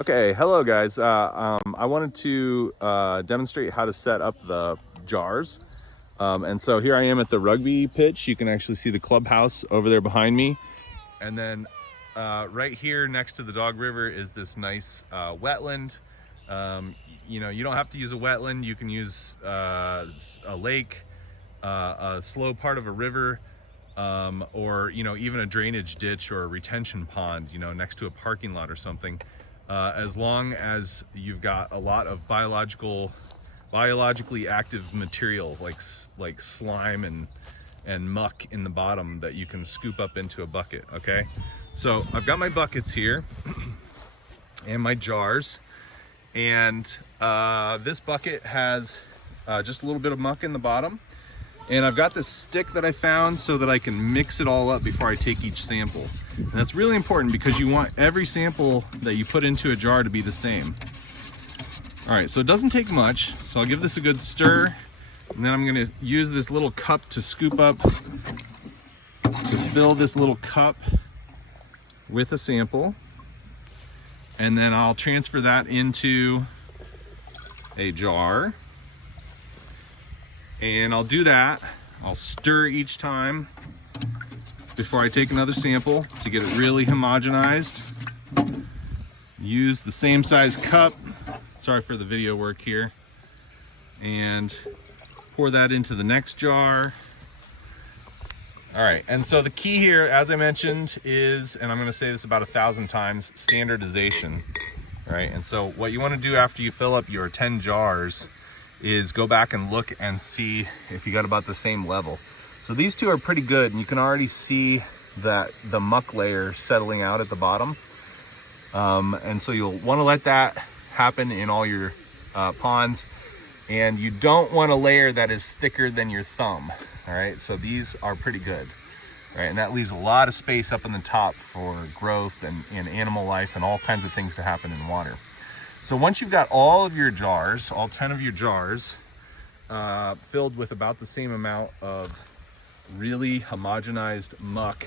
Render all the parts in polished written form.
Okay, hello guys. I wanted to demonstrate how to set up the jars. And so here I am at the rugby pitch. You can actually see the clubhouse over there behind me. And then right here next to the Dog River is this nice wetland. You don't have to use a wetland. You can use a lake, a slow part of a river, or even a drainage ditch or a retention pond, next to a parking lot or something. As long as you've got a lot of biologically active material like slime and muck in the bottom that you can scoop up into a bucket. Okay, so I've got my buckets here and my jars, and this bucket has just a little bit of muck in the bottom, and I've got this stick that I found so that I can mix it all up before I take each sample. And that's really important because you want every sample that you put into a jar to be the same. All right, so it doesn't take much. So I'll give this a good stir, and then I'm gonna use this little cup to scoop up, to fill this little cup with a sample. And then I'll transfer that into a jar. And I'll do that. I'll stir each time before I take another sample to get it really homogenized. Use the same size cup. Sorry for the video work here. And pour that into the next jar. All right, and so the key here, as I mentioned, is, and I'm gonna say this about 1,000 times, standardization. All right, and so what you wanna do after you fill up your 10 jars is go back and look and see if you got about the same level. So these two are pretty good, and you can already see that the muck layer settling out at the bottom. And so you'll want to let that happen in all your ponds, and you don't want a layer that is thicker than your thumb. All right, so these are pretty good. All right, and that leaves a lot of space up in the top for growth and animal life and all kinds of things to happen in water. So once you've got all of your jars, all 10 of your jars, filled with about the same amount of really homogenized muck,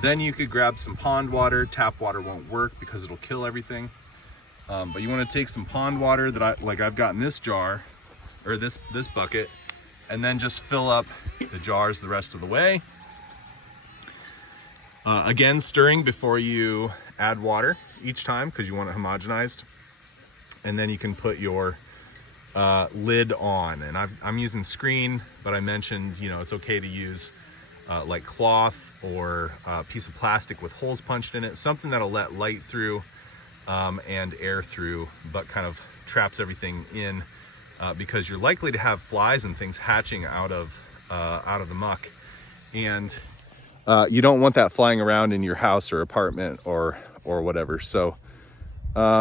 then you could grab some pond water. Tap water won't work because it'll kill everything. But you want to take some pond water that I've got in this jar, or this bucket, and then just fill up the jars the rest of the way. Again, stirring before you add water each time because you want it homogenized. And then you can put your lid on. And I'm using screen, but I mentioned, it's okay to use like cloth or a piece of plastic with holes punched in it, something that'll let light through and air through, but kind of traps everything in because you're likely to have flies and things hatching out of the muck. And you don't want that flying around in your house or apartment or whatever. So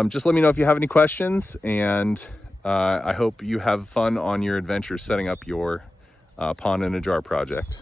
just let me know if you have any questions, and I hope you have fun on your adventure setting up your pond in a jar project.